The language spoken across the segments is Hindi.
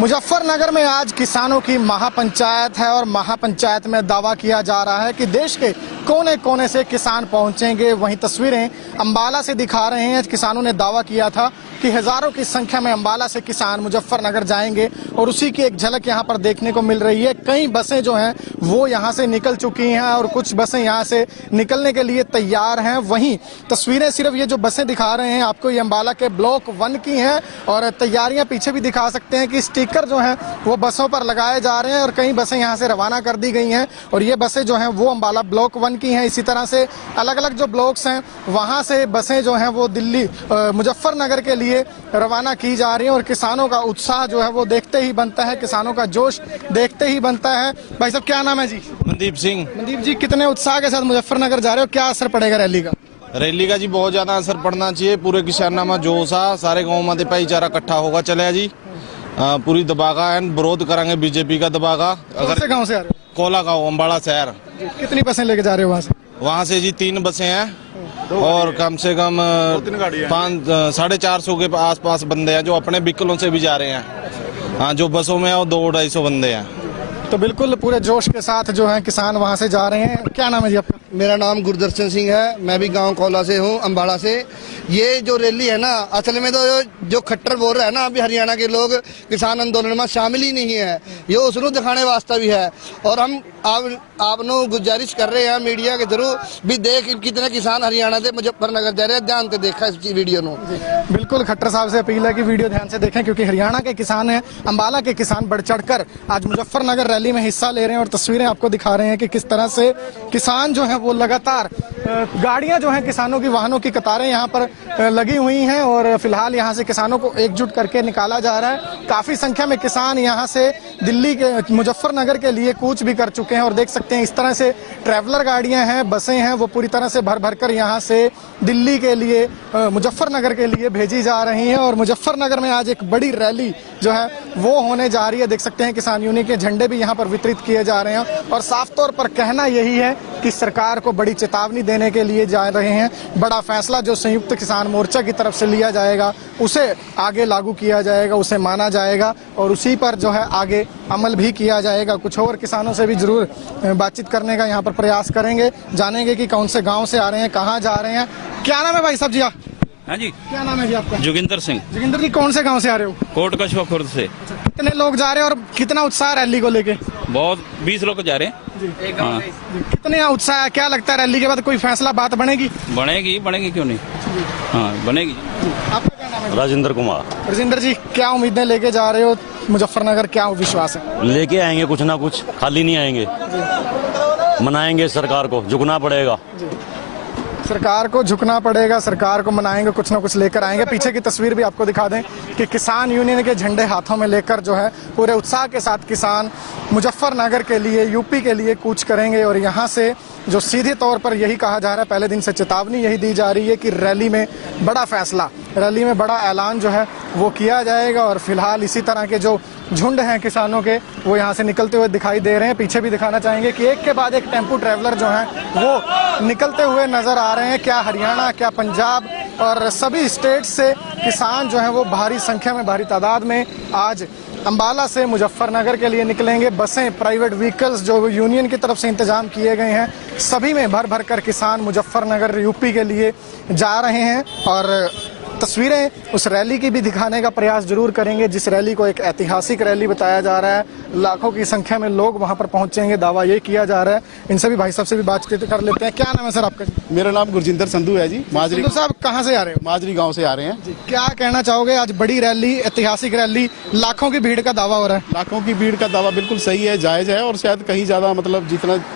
मुजफ्फरनगर में आज किसानों की महापंचायत है और महापंचायत में दावा किया जा रहा है कि देश के कोने कोने से किसान पहुंचेंगे। वहीं तस्वीरें अंबाला से दिखा रहे हैं। किसानों ने दावा किया था कि हजारों की संख्या में अंबाला से किसान मुजफ्फरनगर जाएंगे और उसी की एक झलक यहां पर देखने को मिल रही है। कई बसें जो हैं वो यहां से निकल चुकी हैं और कुछ बसें यहां से निकलने के लिए तैयार हैं। वहीं तस्वीरें सिर्फ ये जो बसें दिखा रहे हैं आपको, ये अंबाला के ब्लॉक 1 की हैं और तैयारियां पीछे भी दिखा सकते हैं कि स्टिकर जो हैं वो बसों पर लगाए जा रहे हैं और कई बसें यहां से रवाना कर दी गई हैं और ये बसें जो हैं वो अंबाला ब्लॉक 1 की हैं। इसी तरह से अलग अलग जो ब्लॉक्स हैं वहां से बसें जो हैं वो दिल्ली मुजफ्फरनगर के लिए रवाना की जा रही हैं और किसानों का उत्साह जो है वो देखते ही बनता है, किसानों का जोश देखते ही बनता है। भाई साहब क्या नाम है जी? मनदीप सिंह। मनदीप जी, कितने उत्साह के साथ मुजफ्फरनगर जा रहे हो, क्या असर पड़ेगा रैली का? रैली का जी बहुत ज्यादा असर पड़ना चाहिए। पूरे किसाना में जोश आ, सारे गाँव में भाईचारा इकट्ठा होगा चले जी। पूरी दबागा एंड विरोध करेंगे बीजेपी का दबागा। अगर गाँव से आ रहे हो? कोला गाँव अम्बाड़ा शहर। कितनी बसें लेके जा रहे हो वहाँ से? वहाँ से जी 3 बसें हैं और कम से कम 450 के आसपास बंदे हैं जो अपने व्हीकलों से भी जा रहे हैं। हाँ, जो बसों में है वो 200-250 बंदे हैं। तो बिल्कुल पूरे जोश के साथ जो है किसान वहाँ से जा रहे हैं। क्या नाम है जी आपका? मेरा नाम गुरदर्शन सिंह है, मैं भी गांव कोला से हूँ, अम्बाड़ा से। ये जो रैली है ना, असल में तो जो खट्टर बोल रहा है ना अभी हरियाणा के लोग किसान आंदोलन में शामिल ही नहीं है, ये उसको दिखाने वास्ता भी है। और हम आपनो गुजारिश कर रहे हैं मीडिया के थ्रू भी देख कितने किसान हरियाणा से मुजफ्फरनगर जा रहे हैं, ध्यान से देखा इस वीडियो नो। बिल्कुल खट्टर साहब से अपील है कि वीडियो ध्यान से देखें क्योंकि हरियाणा के किसान हैं, अम्बाला के किसान बढ़ चढ़कर आज मुजफ्फरनगर रैली में हिस्सा ले रहे हैं और तस्वीरें आपको दिखा रहे हैं कि किस तरह से किसान जो है वो लगातार गाड़ियां जो हैं किसानों की, वाहनों की कतारें यहाँ पर लगी हुई हैं और फिलहाल यहाँ से किसानों को एकजुट करके निकाला जा रहा है। काफी संख्या में किसान यहाँ से दिल्ली के मुजफ्फरनगर के लिए कूच भी कर चुके हैं और देख सकते हैं इस तरह से ट्रैवलर गाड़ियां हैं, बसें हैं, वो पूरी तरह से भर भर कर यहाँ से दिल्ली के लिए, मुजफ्फरनगर के लिए भेजी जा रही हैं और मुजफ्फरनगर में आज एक बड़ी रैली जो है वो होने जा रही है। देख सकते हैं किसान यूनियन के झंडे भी यहाँ पर वितरित किए जा रहे हैं और साफ तौर पर कहना यही है कि सरकार को बड़ी चेतावनी देने के लिए जा रहे हैं। बड़ा फैसला जो संयुक्त किसान मोर्चा की तरफ से लिया जाएगा उसे आगे लागू किया जाएगा, उसे माना जाएगा और उसी पर जो है आगे अमल भी किया जाएगा। कुछ और किसानों से भी जरूर बातचीत करने का यहाँ पर प्रयास करेंगे, जानेंगे कि कौन से गाँव से आ रहे हैं, कहाँ जा रहे हैं। क्या नाम है भाई साहब जी? हाँ जी, क्या नाम है जी आपका? जोगिंदर सिंह। जोगिंदर जी, कौन से गांव से आ रहे हो? कोट कछुआ खुर्द से। कितने लोग जा रहे हैं और कितना उत्साह रैली को लेके? बहुत 20 लोग जा रहे हैं। हाँ। कितने उत्साह है? क्या लगता है रैली के बाद कोई फैसला बात बनेगी? बनेगी क्यों नहीं? हाँ, बनेगी। आपका क्या नाम है? राजेंद्र कुमार। राजेंद्र जी, क्या उम्मीदें लेके जा रहे हो मुजफ्फरनगर, क्या विश्वास है? लेके आएंगे कुछ ना कुछ, खाली नहीं आएंगे। मनाएंगे, सरकार को झुकना पड़ेगा। सरकार को झुकना पड़ेगा, सरकार को मनाएंगे, कुछ ना कुछ लेकर आएंगे। पीछे की तस्वीर भी आपको दिखा दें कि किसान यूनियन के झंडे हाथों में लेकर जो है पूरे उत्साह के साथ किसान मुजफ्फरनगर के लिए, यूपी के लिए कूच करेंगे और यहाँ से जो सीधे तौर पर यही कहा जा रहा है, पहले दिन से चेतावनी यही दी जा रही है कि रैली में बड़ा फैसला, रैली में बड़ा ऐलान जो है वो किया जाएगा। और फिलहाल इसी तरह के जो झुंड हैं किसानों के वो यहाँ से निकलते हुए दिखाई दे रहे हैं। पीछे भी दिखाना चाहेंगे कि एक के बाद एक टेम्पो ट्रैवलर जो हैं वो निकलते हुए नजर आ रहे हैं। क्या हरियाणा, क्या पंजाब और सभी स्टेट से किसान जो हैं वो भारी संख्या में, भारी तादाद में आज अंबाला से मुजफ्फरनगर के लिए निकलेंगे। बसें, प्राइवेट व्हीकल्स जो यूनियन की तरफ से इंतजाम किए गए हैं, सभी में भर भर कर किसान मुजफ्फरनगर यूपी के लिए जा रहे हैं और तस्वीरें उस रैली की भी दिखाने का प्रयास जरूर करेंगे जिस रैली को एक ऐतिहासिक रैली बताया जा रहा है। लाखों की संख्या में लोग वहां पर पहुंचेंगे, दावा ये किया जा रहा है। इनसे भी भाई साहब से भी बातचीत कर लेते हैं। क्या नाम है सर आपका? मेरा नाम गुरजिंदर संधू है जी। माजरी साहब कहाँ से आ रहे हो? माजरी गांव से आ रहे हैं जी। क्या कहना चाहोगे? आज बड़ी रैली, ऐतिहासिक रैली, लाखों की भीड़ का दावा हो रहा है। लाखों की भीड़ का दावा बिल्कुल सही है, जायज है और शायद कहीं ज्यादा, मतलब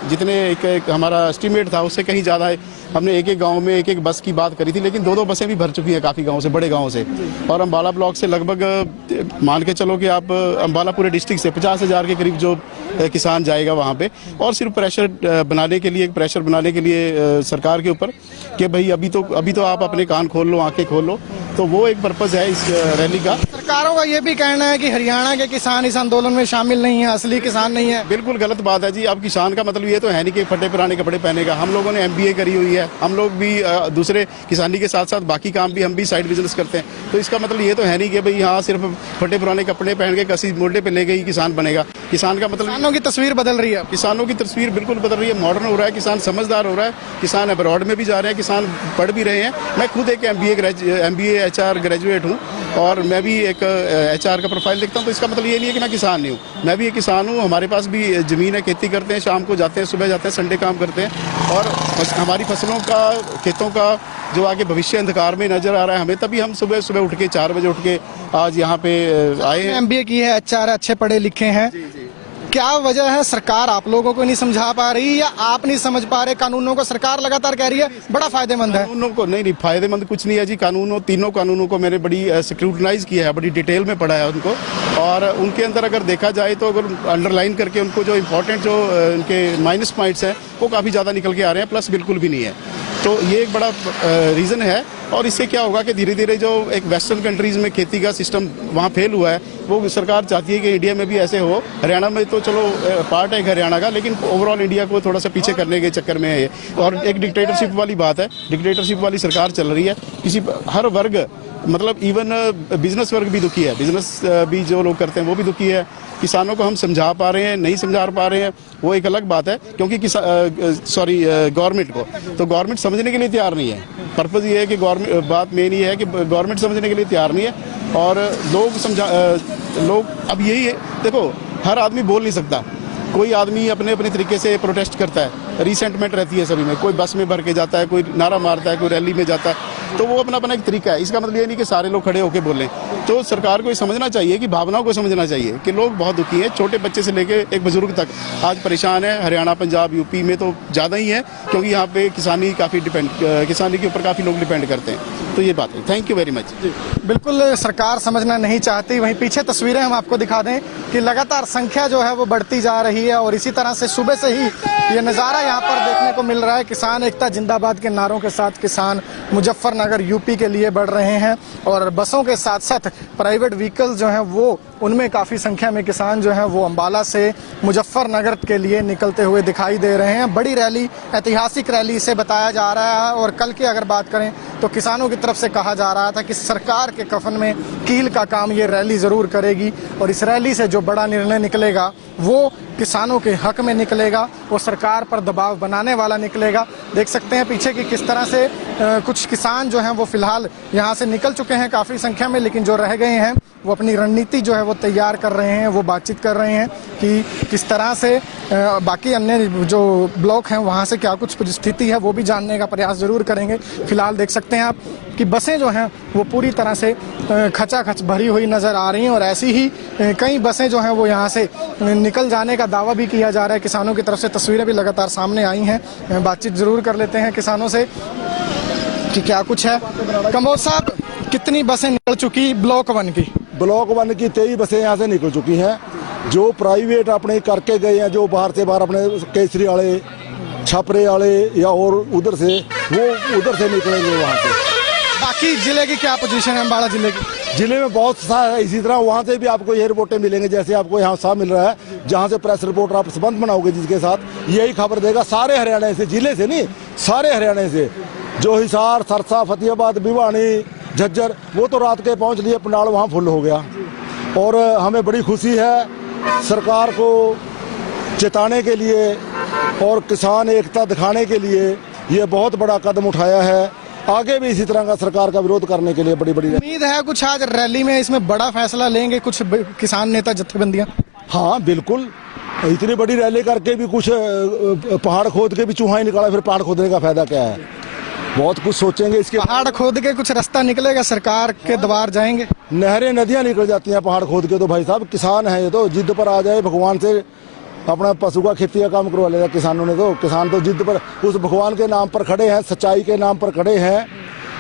जितने एक हमारा एस्टिमेट था उससे कहीं ज्यादा है। हमने एक गाँव में एक बस की बात करी थी, लेकिन 2 बसें भी भर चुकी है काफी गाँव से, बड़े गाँव से। और अम्बाला ब्लॉक से लगभग मान के चलो कि आप अम्बाला पूरे डिस्ट्रिक्ट से 50,000 के करीब जो किसान जाएगा वहां पे। और सिर्फ प्रेशर बनाने के लिए सरकार के ऊपर कि भाई अभी तो आप अपने कान खोल लो, आंखें खोल लो, तो वो एक पर्पस है इस रैली का। सरकारों का ये भी कहना है कि हरियाणा के किसान इस आंदोलन में शामिल नहीं है, असली किसान नहीं है। बिल्कुल गलत बात है जी। अब किसान का मतलब ये तो है नहीं कि फटे पुराने कपड़े पहनेगा। हम लोगों ने MBA करी हुई है, है, हम लोग भी दूसरे किसानी के साथ साथ बाकी काम भी हम भी साइड बिजनेस करते हैं। तो इसका मतलब ये तो है नहीं कि भाई हाँ सिर्फ फटे पुराने कपड़े पहन के कसी मोटे पे ले गई किसान बनेगा। किसान का मतलब किसानों की तस्वीर बदल रही है। किसानों की तस्वीर बिल्कुल बदल रही है, मॉडर्न हो रहा है, किसान समझदार हो रहा है, किसान अब्रॉड में भी जा रहे हैं, किसान पढ़ भी रहे हैं। मैं खुद एक MBA HR ग्रेजुएट हूँ और मैं भी एक HR का प्रोफाइल देखता हूँ। तो इसका मतलब ये नहीं है कि मैं किसान नहीं हूँ, मैं भी एक किसान हूँ। हमारे पास भी ज़मीन है, खेती करते हैं, शाम को जाते हैं, सुबह जाते हैं, संडे काम करते हैं और हमारी फसलों का, खेतों का जो आगे भविष्य अंधकार में नजर आ रहा है हमें, तभी हम सुबह सुबह उठ के 4 बजे उठ के आज यहाँ पे आए हैं। MBA की है, HR है, अच्छे पढ़े लिखे हैं। क्या वजह है, सरकार आप लोगों को नहीं समझा पा रही या आप नहीं समझ पा रहे? कानूनों को सरकार लगातार कह रही है बड़ा फायदेमंद है। कानूनों को नहीं फायदेमंद कुछ नहीं है जी। तीनों कानूनों को मैंने बड़ी स्क्रूटनाइज किया है, बड़ी डिटेल में पढ़ा है उनको, और उनके अंदर अगर देखा जाए तो अगर अंडरलाइन करके उनको जो इम्पोर्टेंट जो उनके माइनस पॉइंट्स हैं वो काफ़ी ज़्यादा निकल के आ रहे हैं, प्लस बिल्कुल भी नहीं है। तो ये एक बड़ा रीज़न है। और इससे क्या होगा कि धीरे धीरे जो एक वेस्टर्न कंट्रीज में खेती का सिस्टम वहाँ फेल हुआ है, वो सरकार चाहती है कि इंडिया में भी ऐसे हो। हरियाणा में तो चलो पार्ट है हरियाणा का, लेकिन ओवरऑल इंडिया को थोड़ा सा पीछे करने के चक्कर में है ये। और एक डिक्टेटरशिप वाली बात है, डिक्टेटरशिप वाली सरकार चल रही है। हर वर्ग, मतलब इवन बिजनेस वर्ग भी दुखी है, बिजनेस भी जो लोग करते हैं वो भी दुखी है। किसानों को हम समझा पा रहे हैं, नहीं समझा पा रहे हैं, वो एक अलग बात है, क्योंकि गवर्नमेंट को तो गवर्नमेंट समझने के लिए तैयार नहीं है। पर्पज़ ये है कि बात मेन ये है कि गवर्नमेंट समझने के लिए तैयार नहीं है और लोग अब यही है। देखो, हर आदमी बोल नहीं सकता, कोई आदमी अपने अपने तरीके से प्रोटेस्ट करता है, रिसेंटमेंट रहती है सभी में। कोई बस में भर के जाता है, कोई नारा मारता है, कोई रैली में जाता है, तो वो अपना अपना एक तरीका है। इसका मतलब ये नहीं कि सारे लोग खड़े होकर बोलें। तो सरकार को ये समझना चाहिए कि भावनाओं को समझना चाहिए कि लोग बहुत दुखी हैं, छोटे बच्चे से लेके एक बुजुर्ग तक आज परेशान है। हरियाणा, पंजाब, यूपी में तो ज़्यादा ही है, क्योंकि यहाँ पे किसानी के ऊपर काफ़ी लोग डिपेंड करते हैं। तो ये बात है। Thank you very much. बिल्कुल सरकार समझना नहीं चाहती। वहीं पीछे तस्वीरें हम आपको दिखा दें कि लगातार संख्या जो है वो बढ़ती जा रही है और इसी तरह से सुबह से ही ये नज़ारा यहाँ पर देखने को मिल रहा है। किसान एकता जिंदाबाद के नारों के साथ किसान मुजफ्फरनगर यूपी के लिए बढ़ रहे हैं और बसों के साथ साथ प्राइवेट व्हीकल्स जो हैं वो उनमें काफ़ी संख्या में किसान जो हैं वो अम्बाला से मुजफ्फरनगर के लिए निकलते हुए दिखाई दे रहे हैं। बड़ी रैली, ऐतिहासिक रैली इसे बताया जा रहा है। और कल की अगर बात करें तो किसानों की तरफ से कहा जा रहा था कि सरकार के कफन में कील का काम ये रैली ज़रूर करेगी और इस रैली से जो बड़ा निर्णय निकलेगा वो किसानों के हक में निकलेगा, वो सरकार पर दबाव बनाने वाला निकलेगा। देख सकते हैं पीछे कि किस तरह से कुछ किसान जो हैं वो फिलहाल यहाँ से निकल चुके हैं काफ़ी संख्या में, लेकिन जो रह गए हैं वो अपनी रणनीति जो है वो तैयार कर रहे हैं, वो बातचीत कर रहे हैं कि किस तरह से बाकी अन्य जो ब्लॉक हैं वहाँ से क्या कुछ स्थिति है वो भी जानने का प्रयास जरूर करेंगे। फिलहाल देख सकते हैं आप कि बसें जो हैं वो पूरी तरह से खचाखच भरी हुई नज़र आ रही हैं और ऐसी ही कई बसें जो हैं वो यहाँ से निकल जाने का दावा भी किया जा रहा है किसानों की तरफ से। तस्वीरें भी लगातार सामने आई हैं, बातचीत जरूर कर लेते हैं किसानों से कि क्या कुछ है। कमोद साहब, कितनी बसें निकल चुकी ब्लॉक 1 की? ब्लॉक 1 की 23 बसें यहाँ से निकल चुकी हैं। जो प्राइवेट अपने करके गए हैं, जो बाहर से बाहर अपने केसरी वाले, छपरे वाले या और उधर से, वो उधर से निकलेंगे वहाँ से। बाकी जिले की क्या पोजीशन है? अम्बाला जिले की, जिले में बहुत सा है। इसी तरह वहाँ से भी आपको ये रिपोर्टें मिलेंगे, जैसे आपको यहाँ साफ मिल रहा है, जहाँ से प्रेस रिपोर्टर आप संबंध बनाओगे जिसके साथ, यही खबर देगा सारे हरियाणा से, जिले से नहीं, सारे हरियाणा से। जो हिसार, सरसा, फतेहाबाद, भिवानी, झज्जर, वो तो रात के पहुँच लिए, पंडाल वहाँ फुल हो गया। और हमें बड़ी खुशी है सरकार को चेताने के लिए और किसान एकता दिखाने के लिए ये बहुत बड़ा कदम उठाया है। आगे भी इसी तरह का सरकार का विरोध करने के लिए बड़ी उम्मीद है कुछ आज रैली में इसमें बड़ा फैसला लेंगे कुछ किसान नेता जत्थेबंदियां। हाँ बिल्कुल, इतनी बड़ी रैली करके भी कुछ पहाड़ खोद के भी चूहा ही निकाला, फिर पहाड़ खोदने का फायदा क्या है? बहुत कुछ सोचेंगे इसके। पहाड़ खोद के कुछ रास्ता निकलेगा, सरकार के द्वार जाएंगे, नहरें नदियां निकल जाती हैं पहाड़ खोद के। तो भाई साहब किसान है, ये तो जिद पर आ जाए, भगवान से अपना पशु का खेती का काम करवा लेगा किसानों ने। तो किसान तो जिद पर, उस भगवान के नाम पर खड़े हैं, सच्चाई के नाम पर खड़े हैं।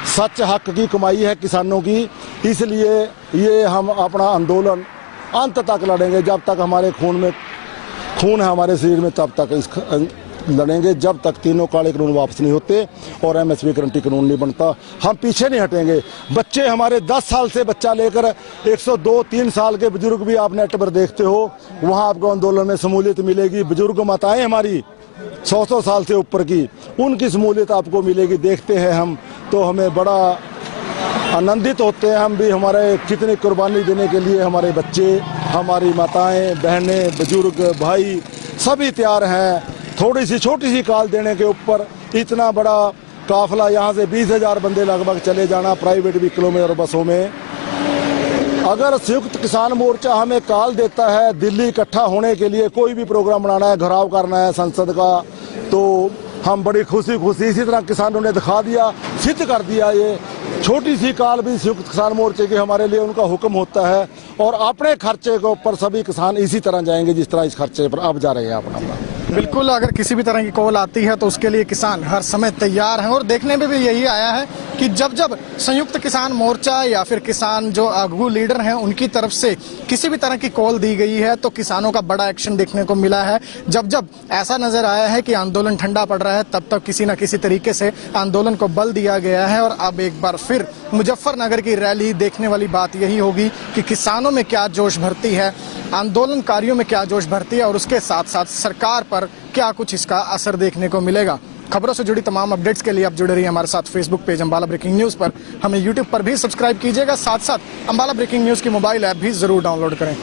सच हक की कमाई है किसानों की, इसलिए ये हम अपना आंदोलन अंत तक लड़ेंगे। जब तक हमारे खून है हमारे शरीर में, तब तक लड़ेंगे जब तक तीनों काले कानून वापस नहीं होते और एमएसपी गारंटी कानून नहीं बनता। हम पीछे नहीं हटेंगे। बच्चे हमारे 10 साल से बच्चा लेकर 102-3 साल के बुजुर्ग भी आप नेट पर देखते हो, वहां आपको आंदोलन में शमूलियत मिलेगी। बुजुर्ग माताएं हमारी 100 साल से ऊपर की, उनकी शमूलियत आपको मिलेगी। देखते हैं हम तो हमें बड़ा आनंदित होते हैं हम भी। हमारे कितनी कुर्बानी देने के लिए हमारे बच्चे, हमारी माताएं, बहनें, बुजुर्ग, भाई सभी तैयार हैं। थोड़ी सी छोटी सी कॉल देने के ऊपर इतना बड़ा काफिला, यहाँ से 20,000 बंदे लगभग चले जाना प्राइवेट व्हीकलों में और बसों में। अगर संयुक्त किसान मोर्चा हमें कॉल देता है दिल्ली इकट्ठा होने के लिए, कोई भी प्रोग्राम बनाना है, घेराव करना है संसद का, तो हम बड़ी खुशी इसी तरह किसानों ने दिखा दिया, सिद्ध कर दिया। ये छोटी सी कॉल भी संयुक्त किसान मोर्चे के हमारे लिए उनका हुक्म होता है और अपने खर्चे के ऊपर सभी किसान इसी तरह जाएंगे जिस तरह इस खर्चे पर अब जा रहे हैं अपना। बिल्कुल, अगर किसी भी तरह की कॉल आती है तो उसके लिए किसान हर समय तैयार हैं और देखने में भी यही आया है कि जब जब संयुक्त किसान मोर्चा या फिर किसान जो आगू लीडर हैं उनकी तरफ से किसी भी तरह की कॉल दी गई है तो किसानों का बड़ा एक्शन देखने को मिला है। जब जब ऐसा नजर आया है कि आंदोलन ठंडा पड़ रहा है तब तक किसी न किसी तरीके से आंदोलन को बल दिया गया है। और अब एक बार फिर मुजफ्फरनगर की रैली देखने वाली बात यही होगी कि किसानों में क्या जोश भरती है, आंदोलनकारियों में क्या जोश भरती है और उसके साथ साथ सरकार पर क्या कुछ इसका असर देखने को मिलेगा। खबरों से जुड़ी तमाम अपडेट्स के लिए आप जुड़े रहिए हमारे साथ Facebook page Ambala breaking news पर। हमें यूट्यूब पर भी सब्सक्राइब कीजिएगा, साथ साथ अंबाला ब्रेकिंग न्यूज की मोबाइल ऐप भी जरूर डाउनलोड करें।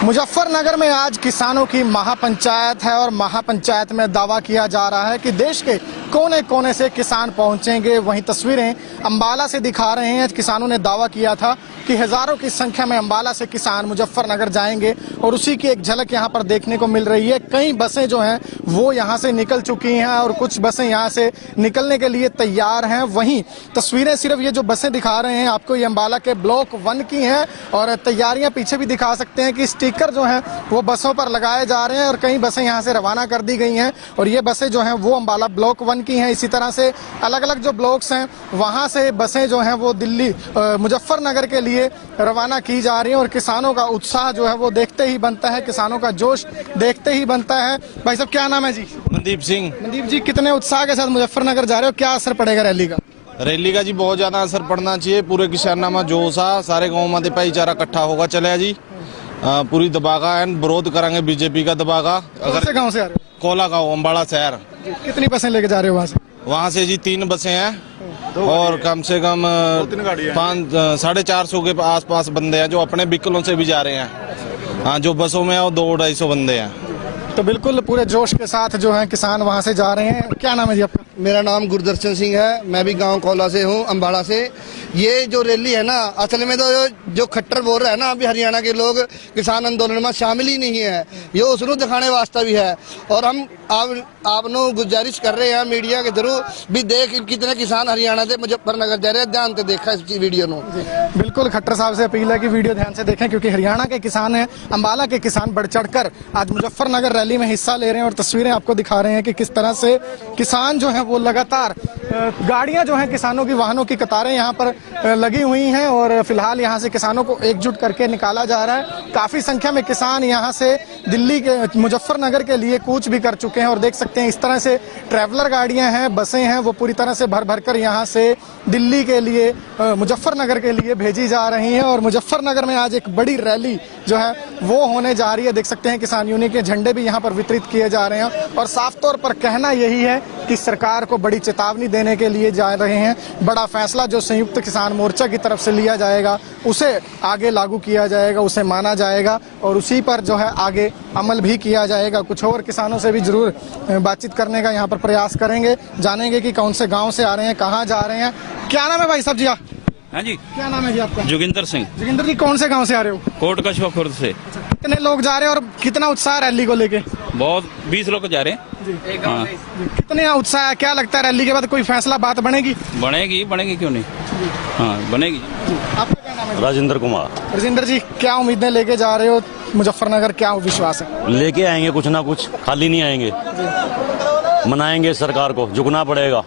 मुजफ्फरनगर में आज किसानों की महापंचायत है और महापंचायत में दावा किया जा रहा है कि देश के कोने कोने से किसान पहुंचेंगे। वहीं तस्वीरें अंबाला से दिखा रहे हैं। किसानों ने दावा किया था कि हजारों की संख्या में अंबाला से किसान मुजफ्फरनगर जाएंगे और उसी की एक झलक यहां पर देखने को मिल रही है। कई बसें जो हैं वो यहां से निकल चुकी हैं और कुछ बसें यहां से निकलने के लिए तैयार हैं। वहीं तस्वीरें सिर्फ ये जो बसें दिखा रहे हैं आपको, ये अंबाला के ब्लॉक 1 की हैं और तैयारियां पीछे भी दिखा सकते हैं कि स्टिकर जो है वो बसों पर लगाए जा रहे हैं और कई बसें यहां से रवाना कर दी गई हैं और ये बसें जो हैं वो अंबाला ब्लॉक 1 की हैं। इसी तरह से अलग अलग जो ब्लॉक्स हैं वहां से बसें जो हैं वो दिल्ली मुजफ्फरनगर के लिए रवाना की जा रही हैं और किसानों का उत्साह जो है वो देखते ही बनता है, किसानों का जोश देखते ही बनता है। भाई साहब क्या नाम है जी? मनदीप सिंह। मनदीप जी, कितने उत्साह के साथ मुजफ्फरनगर जा रहे हो, क्या असर पड़ेगा रैली का? रैली का जी बहुत ज्यादा असर पड़ना चाहिए। पूरे किसानां में जोश आ, सारे गाँव में भाईचारा इकट्ठा होगा चलिया जी। पूरी दबागा एंड विरोध करेंगे बीजेपी का दबागा। कौन से गाँव से आ रहे हो? कोला गाँव, अंबाला शहर। कितनी बसें लेके जा रहे हो वहाँ से? वहाँ से जी 3 बसें हैं और कम से कम 450 के आसपास बंदे हैं जो अपने व्हीकलों से भी जा रहे हैं। हाँ, जो बसों में है वो 200-250 बंदे हैं। तो बिल्कुल पूरे जोश के साथ जो है किसान वहाँ से जा रहे हैं। क्या नाम है जी आपका? मेरा नाम गुरदर्शन सिंह है, मैं भी गांव कोला से हूं, अंबाला से। ये जो रैली है ना, असल में तो जो खट्टर बोल रहा है ना अभी हरियाणा के लोग किसान आंदोलन में शामिल ही नहीं है, ये उसको दिखाने वास्ते भी है। और हम आपनो गुजारिश कर रहे हैं मीडिया के जरूर भी देख कितने किसान हरियाणा से मुजफ्फरनगर जा रहे हैं, ध्यान से देखा इस वीडियो नो। बिल्कुल, खट्टर साहब से अपील है कि वीडियो ध्यान से देखें क्योंकि हरियाणा के किसान हैं, अंबाला के किसान बढ़ चढ़कर आज मुजफ्फरनगर रैली में हिस्सा ले रहे हैं और तस्वीरें आपको दिखा रहे हैं कि किस तरह से किसान जो है वो लगातार गाड़ियां जो हैं किसानों की, वाहनों की कतारें यहाँ पर लगी हुई हैं और फिलहाल यहाँ से किसानों को एकजुट करके निकाला जा रहा है। काफी संख्या में किसान यहाँ से दिल्ली के मुजफ्फरनगर के लिए कूच भी कर चुके हैं और देख सकते हैं इस तरह से ट्रैवलर गाड़ियां हैं, बसें हैं, वो पूरी तरह से भर भर कर यहाँ से दिल्ली के लिए, मुजफ्फरनगर के लिए भेजी जा रही हैं। और मुजफ्फरनगर में आज एक बड़ी रैली जो है वो होने जा रही है। देख सकते हैं किसान यूनियन के झंडे भी यहाँ यहाँ पर वितरित किए जा रहे हैं और साफ तौर पर कहना यही है कि सरकार को बड़ी चेतावनी देने के लिए जा रहे हैं। बड़ा फैसला जो संयुक्त किसान मोर्चा की तरफ से लिया जाएगा उसे आगे लागू किया जाएगा, उसे माना जाएगा और उसी पर जो है आगे अमल भी किया जाएगा। कुछ और किसानों से भी जरूर बातचीत करने का यहाँ पर प्रयास करेंगे, जानेंगे कि कौन से गाँव से आ रहे हैं, कहाँ जा रहे हैं। क्या नाम है भाई साहब जी? हाँ जी, क्या नाम है जी आपका? जोगिंदर सिंह, जोगिंदर जी, कौन से गांव से आ रहे हो? कोट कछुआ खुर्द से। कितने लोग जा रहे हैं और कितना उत्साह है रैली को लेके? बहुत 20 लोग जा रहे हैं। हाँ, कितने उत्साह है? क्या लगता है रैली के बाद कोई फैसला बात बनेगी? बनेगी क्यों नहीं? हाँ, बनेगी। आपका क्या नाम है? राजेंद्र कुमार। राजेंद्र जी, क्या उम्मीदें लेके जा रहे हो मुजफ्फरनगर? क्या विश्वास है? लेके आएंगे कुछ ना कुछ, खाली नहीं आएंगे। मनाएंगे सरकार को, झुकना पड़ेगा।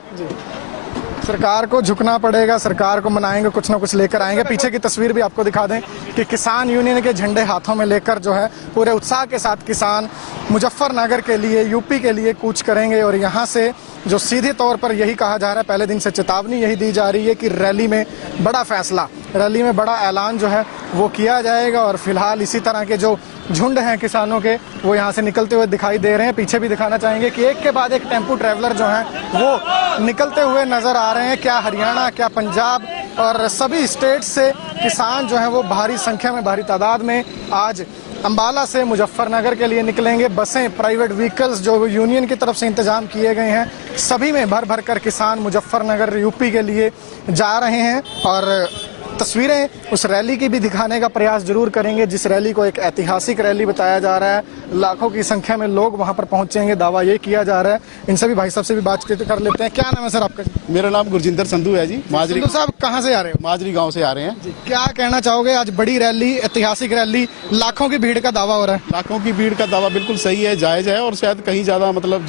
सरकार को झुकना पड़ेगा, सरकार को मनाएंगे, कुछ ना कुछ लेकर आएंगे। पीछे की तस्वीर भी आपको दिखा दें कि किसान यूनियन के झंडे हाथों में लेकर जो है पूरे उत्साह के साथ किसान मुजफ्फरनगर के लिए, यूपी के लिए कूच करेंगे। और यहाँ से जो सीधे तौर पर यही कहा जा रहा है, पहले दिन से चेतावनी यही दी जा रही है कि रैली में बड़ा फैसला, रैली में बड़ा ऐलान जो है वो किया जाएगा। और फिलहाल इसी तरह के जो झुंड हैं किसानों के, वो यहाँ से निकलते हुए दिखाई दे रहे हैं। पीछे भी दिखाना चाहेंगे कि एक के बाद एक टेम्पो ट्रैवलर जो हैं वो निकलते हुए नजर आ रहे हैं। क्या हरियाणा, क्या पंजाब और सभी स्टेट से किसान जो हैं वो भारी संख्या में, भारी तादाद में आज अंबाला से मुजफ्फरनगर के लिए निकलेंगे। बसें, प्राइवेट व्हीकल्स जो यूनियन की तरफ से इंतजाम किए गए हैं, सभी में भर भर कर किसान मुजफ्फरनगर यूपी के लिए जा रहे हैं। और तस्वीरें उस रैली की भी दिखाने का प्रयास जरूर करेंगे, जिस रैली को एक ऐतिहासिक रैली बताया जा रहा है। लाखों की संख्या में लोग वहां पर पहुंचेंगे, दावा ये किया जा रहा है। इन सभी भाई साहब से भी बातचीत कर लेते हैं। क्या नाम है सर आपका? मेरा नाम गुरजिंदर संधू है जी। माजरी संधू साहब, कहाँ से आ रहे हो? माजरी गांव से आ रहे हैं। क्या कहना चाहोगे? आज बड़ी रैली, ऐतिहासिक रैली, लाखों की भीड़ का दावा हो रहा है। लाखों की भीड़ का दावा बिल्कुल सही है, जायज है और शायद कहीं ज्यादा, मतलब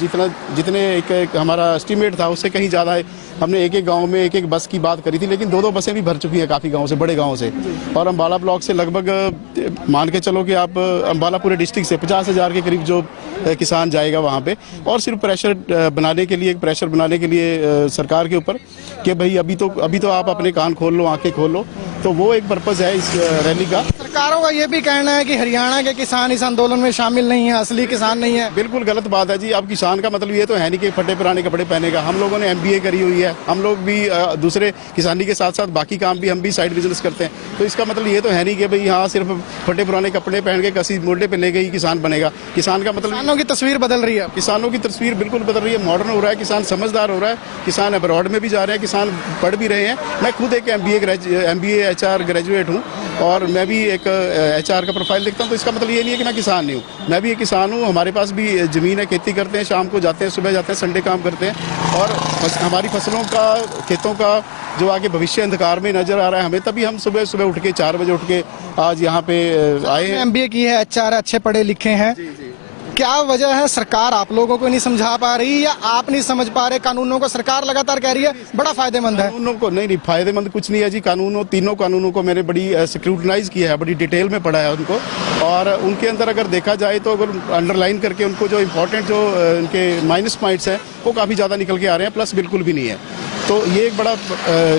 जितने एक हमारा एस्टीमेट था उससे कहीं ज्यादा है। हमने एक गांव में एक बस की बात करी थी, लेकिन दो बसें भी भर चुकी है काफी गांव से, बड़े गांव से। और अंबाला ब्लॉक से लगभग मान के चलो कि आप अंबाला पूरे डिस्ट्रिक्ट से 50,000 के करीब जो किसान जाएगा वहां पे। और सिर्फ प्रेशर बनाने के लिए सरकार के ऊपर कि भाई अभी तो आप अपने कान खोल लो, आंखें खोल लो, तो वो एक पर्पज है इस रैली का। सरकारों का ये भी कहना है कि हरियाणा के किसान इस आंदोलन में शामिल नहीं है, असली किसान नहीं है। बिल्कुल गलत बात है जी। अब किसान का मतलब ये तो है नहीं कि फटे पुराने कपड़े पहनेगा। हम लोगों ने MBA करी हुई है, हम लोग भी दूसरे किसानी के साथ साथ बाकी काम भी हम भी साइड बिजनेस करते हैं। तो इसका मतलब ये तो है नहीं कि भाई हाँ सिर्फ फटे पुराने कपड़े पहन के कसी मोटे पे ले गई किसान बनेगा। किसान का मतलब, किसानों की तस्वीर बदल रही है। किसानों की तस्वीर बिल्कुल बदल रही है, मॉडर्न हो रहा है, किसान समझदार हो रहा है, किसान अब्रॉड में भी जा रहे हैं, किसान पढ़ भी रहे हैं। मैं खुद एक MBA HR ग्रेजुएट हूँ और मैं भी एक HR का प्रोफाइल देखता हूँ। तो इसका मतलब ये नहीं है कि मैं किसान नहीं हूँ, मैं भी एक किसान हूँ। हमारे पास भी जमीन है, खेती करते हैं, शाम को जाते हैं, सुबह जाते हैं, संडे काम करते हैं। और हमारी फसलों का, खेतों का जो आगे भविष्य अंधकार में नजर आ रहा है हमें, तभी हम सुबह उठ के 4 बजे उठ के आज यहाँ पे आए हैं। MBA की है, HR, अच्छे पढ़े लिखे हैं। क्या वजह है? सरकार आप लोगों को नहीं समझा पा रही या आप नहीं समझ पा रहे कानूनों को? सरकार लगातार कह रही है बड़ा फायदेमंद है। कानूनों को नहीं, फायदेमंद कुछ नहीं है जी। तीनों कानूनों को मैंने बड़ी स्क्रूटनाइज किया है, बड़ी डिटेल में पढ़ा है उनको। और उनके अंदर अगर देखा जाए तो अगर अंडरलाइन करके उनको जो इम्पोर्टेंट जो उनके माइनस पॉइंट्स हैं वो काफ़ी ज़्यादा निकल के आ रहे हैं, प्लस बिल्कुल भी नहीं है। तो ये एक बड़ा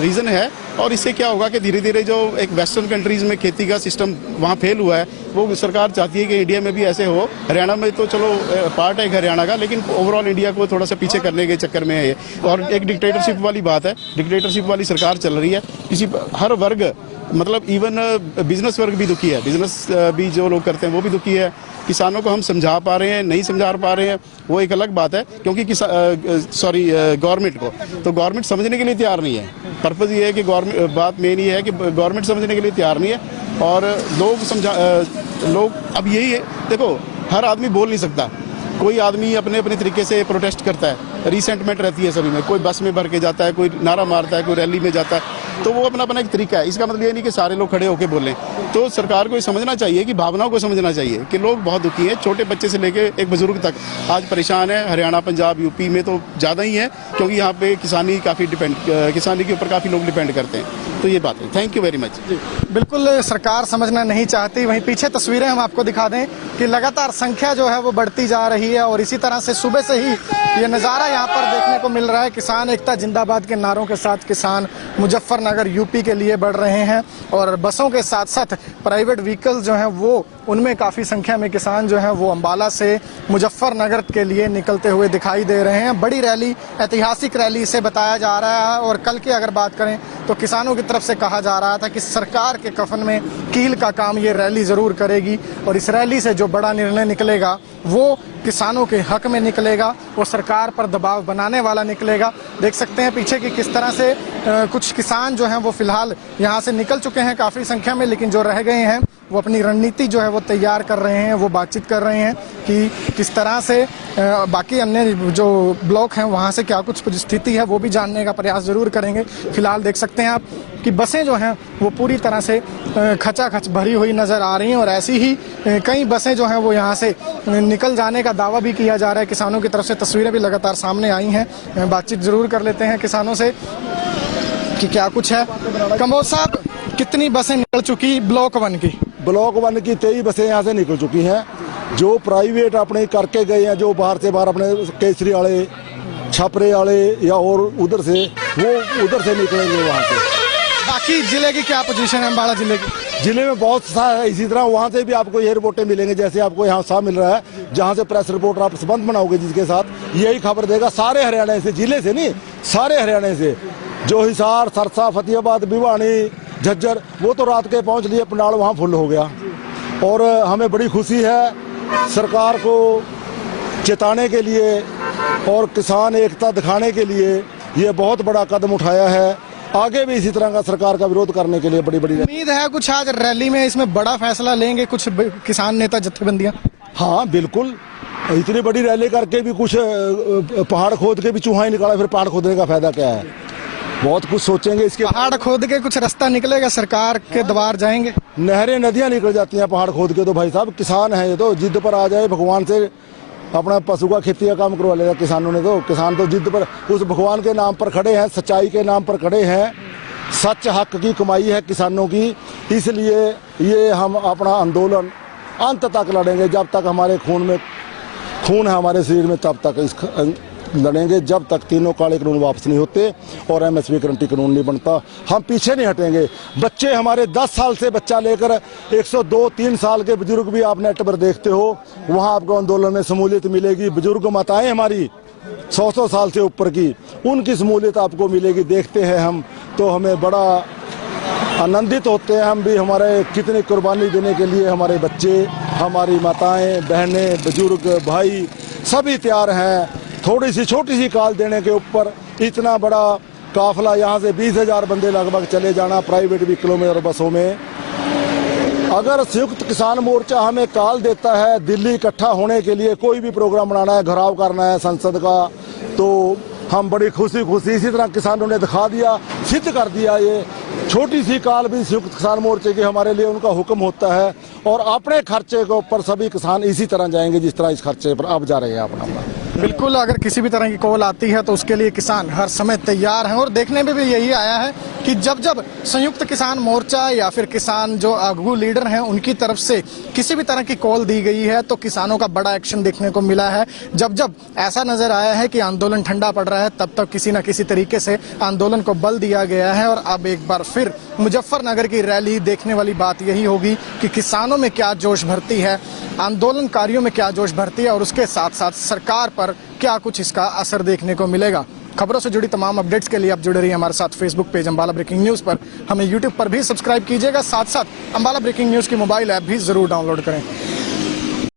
रीज़न है। और इससे क्या होगा कि धीरे धीरे जो एक वेस्टर्न कंट्रीज में खेती का सिस्टम वहाँ फेल हुआ है, वो सरकार चाहती है कि इंडिया में भी ऐसे हो। हरियाणा में तो चलो पार्ट है हरियाणा का, लेकिन ओवरऑल इंडिया को थोड़ा सा पीछे करने के चक्कर में है ये। और एक डिक्टेटरशिप वाली बात है, डिक्टेटरशिप वाली सरकार चल रही है। किसी हर वर्ग, मतलब इवन बिजनेस वर्ग भी दुखी है, बिजनेस भी जो लोग करते हैं वो भी दुखी है। किसानों को हम समझा पा रहे हैं, नहीं समझा पा रहे हैं, वो एक अलग बात है। क्योंकि गवर्नमेंट को तो गवर्नमेंट समझने के लिए तैयार नहीं है। पर्पज ये है कि बात मेन ये है कि गवर्नमेंट समझने के लिए तैयार नहीं है। और लोग अब यही है, देखो हर आदमी बोल नहीं सकता, कोई आदमी अपने अपने तरीके से प्रोटेस्ट करता है, रिसेंटमेंट रहती है सभी में। कोई बस में भर के जाता है, कोई नारा मारता है, कोई रैली में जाता है, तो वो अपना अपना एक तरीका है। इसका मतलब ये नहीं कि सारे लोग खड़े होकर बोलें। तो सरकार को ये समझना चाहिए कि भावनाओं को समझना चाहिए कि लोग बहुत दुखी हैं, छोटे बच्चे से लेके एक बुजुर्ग तक आज परेशान है। हरियाणा, पंजाब, यूपी में तो ज़्यादा ही है, क्योंकि यहाँ पे किसानी के ऊपर काफ़ी लोग डिपेंड करते हैं। तो ये बात है। Thank you very much. बिल्कुल सरकार समझना नहीं चाहती। वहीं पीछे तस्वीरें हम आपको दिखा दें कि लगातार संख्या जो है वो बढ़ती जा रही है। और इसी तरह से सुबह से ही ये नज़ारा यहाँ पर देखने को मिल रहा है। किसान एकता जिंदाबाद के नारों के साथ किसान मुजफ्फरनगर यूपी के लिए बढ़ रहे हैं। और बसों के साथ साथ प्राइवेट व्हीकल्स जो हैं वो उनमें काफ़ी संख्या में किसान जो हैं वो अंबाला से मुजफ्फरनगर के लिए निकलते हुए दिखाई दे रहे हैं। बड़ी रैली, ऐतिहासिक रैली इसे बताया जा रहा है। और कल की अगर बात करें तो किसानों की तरफ से कहा जा रहा था कि सरकार के कफन में कील का काम ये रैली ज़रूर करेगी और इस रैली से जो बड़ा निर्णय निकलेगा वो किसानों के हक में निकलेगा, वो सरकार पर दबाव बनाने वाला निकलेगा। देख सकते हैं पीछे कि किस तरह से कुछ किसान जो हैं वो फिलहाल यहाँ से निकल चुके हैं काफ़ी संख्या में, लेकिन जो रह गए हैं वो अपनी रणनीति जो है वो तैयार कर रहे हैं, वो बातचीत कर रहे हैं कि किस तरह से बाकी अन्य जो ब्लॉक हैं वहाँ से क्या कुछ स्थिति है वो भी जानने का प्रयास जरूर करेंगे। फिलहाल देख सकते हैं आप कि बसें जो हैं वो पूरी तरह से खचाखच भरी हुई नज़र आ रही हैं और ऐसी ही कई बसें जो हैं वो यहाँ से निकल जाने का दावा भी किया जा रहा है किसानों की तरफ से। तस्वीरें भी लगातार सामने आई हैं, बातचीत जरूर कर लेते हैं किसानों से कि क्या कुछ है। कंबोज साहब, कितनी बसें निकल चुकी ब्लॉक 1 की? ब्लॉक 1 की 23 बसें यहाँ से निकल चुकी हैं। जो प्राइवेट अपने करके गए हैं, जो बाहर से बाहर अपने केसरी वाले, छपरे वाले या और उधर से, वो उधर से निकलेंगे वहाँ से। बाकी जिले की क्या पोजीशन है अम्बाला जिले की? जिले में बहुत सा है, इसी तरह वहाँ से भी आपको ये रिपोर्टें मिलेंगे जैसे आपको यहाँ साफ मिल रहा है। जहाँ से प्रेस रिपोर्टर आप संबंध बनाओगे जिसके साथ, यही खबर देगा सारे हरियाणा से, जिले से नहीं, सारे हरियाणा से। जो हिसार, सरसा, फतेहाबाद, भिवानी, झज्जर, वो तो रात के पहुँच लिए, पंडाल वहाँ फुल हो गया। और हमें बड़ी खुशी है सरकार को चेताने के लिए और किसान एकता दिखाने के लिए ये बहुत बड़ा कदम उठाया है। आगे भी इसी तरह का सरकार का विरोध करने के लिए बड़ी उम्मीद है कुछ आज रैली में इसमें बड़ा फैसला लेंगे कुछ किसान नेता जत्थेबंदियां? हाँ बिल्कुल, इतनी बड़ी रैली करके भी कुछ पहाड़ खोद के भी चूहा ही निकाला, फिर पहाड़ खोदने का फायदा क्या है? बहुत कुछ सोचेंगे इसके। पहाड़ खोद के कुछ रास्ता निकलेगा, सरकार के द्वार जाएंगे, नहरें नदियां निकल जाती हैं पहाड़ खोद के। तो भाई साहब किसान है ये तो, जिद पर आ जाए, भगवान से अपना पशु का खेती का काम करवा लेगा किसानों ने। तो किसान तो जिद पर, उस भगवान के नाम पर खड़े हैं, सच्चाई के नाम पर खड़े हैं, सच हक की कमाई है किसानों की। इसलिए ये हम अपना आंदोलन अंत तक लड़ेंगे, जब तक हमारे खून है हमारे शरीर में, तब तक इस लड़ेंगे, जब तक तीनों काले कानून वापस नहीं होते और एमएसपी गारंटी कानून नहीं बनता। हम पीछे नहीं हटेंगे। बच्चे हमारे 10 साल से बच्चा लेकर 102-3 साल के बुजुर्ग भी आप नेट पर देखते हो, वहाँ आपको आंदोलन में शमूलियत मिलेगी। बुजुर्ग माताएं हमारी 100 साल से ऊपर की, उनकी शमूलियत आपको मिलेगी। देखते हैं हम तो हमें बड़ा आनंदित होते हैं हम भी। हमारे कितनी कुर्बानी देने के लिए हमारे बच्चे, हमारी माताएं, बहनें, बुजुर्ग, भाई सभी तैयार हैं। थोड़ी सी छोटी सी कॉल देने के ऊपर इतना बड़ा काफिला, यहाँ से 20,000 बंदे लगभग चले जाना प्राइवेट व्हीकलों में और बसों में। अगर संयुक्त किसान मोर्चा हमें कॉल देता है दिल्ली इकट्ठा होने के लिए, कोई भी प्रोग्राम बनाना है, घेराव करना है संसद का, तो हम बड़ी खुशी इसी तरह किसानों ने दिखा दिया, सिद्ध कर दिया। ये छोटी सी कॉल भी संयुक्त किसान मोर्चे की हमारे लिए उनका हुक्म होता है और अपने खर्चे के ऊपर सभी किसान इसी तरह जाएंगे जिस तरह इस खर्चे पर अब जा रहे हैं अपना। बिल्कुल, अगर किसी भी तरह की कॉल आती है तो उसके लिए किसान हर समय तैयार हैं। और देखने में भी यही आया है कि जब जब संयुक्त किसान मोर्चा या फिर किसान जो आगू लीडर हैं उनकी तरफ से किसी भी तरह की कॉल दी गई है तो किसानों का बड़ा एक्शन देखने को मिला है। जब जब ऐसा नजर आया है कि आंदोलन ठंडा पड़ रहा है, तब तक किसी न किसी तरीके से आंदोलन को बल दिया गया है। और अब एक बार फिर मुजफ्फरनगर की रैली देखने वाली बात यही होगी कि किसानों में क्या जोश भरती है, आंदोलनकारियों में क्या जोश भरती है और उसके साथ साथ सरकार पर क्या कुछ इसका असर देखने को मिलेगा। खबरों से जुड़ी तमाम अपडेट्स के लिए आप जुड़े रहिए हमारे साथ Facebook page Ambala breaking news पर। हमें यूट्यूब पर भी सब्सक्राइब कीजिएगा, साथ साथ अम्बाला ब्रेकिंग न्यूज की मोबाइल ऐप भी जरूर डाउनलोड करें।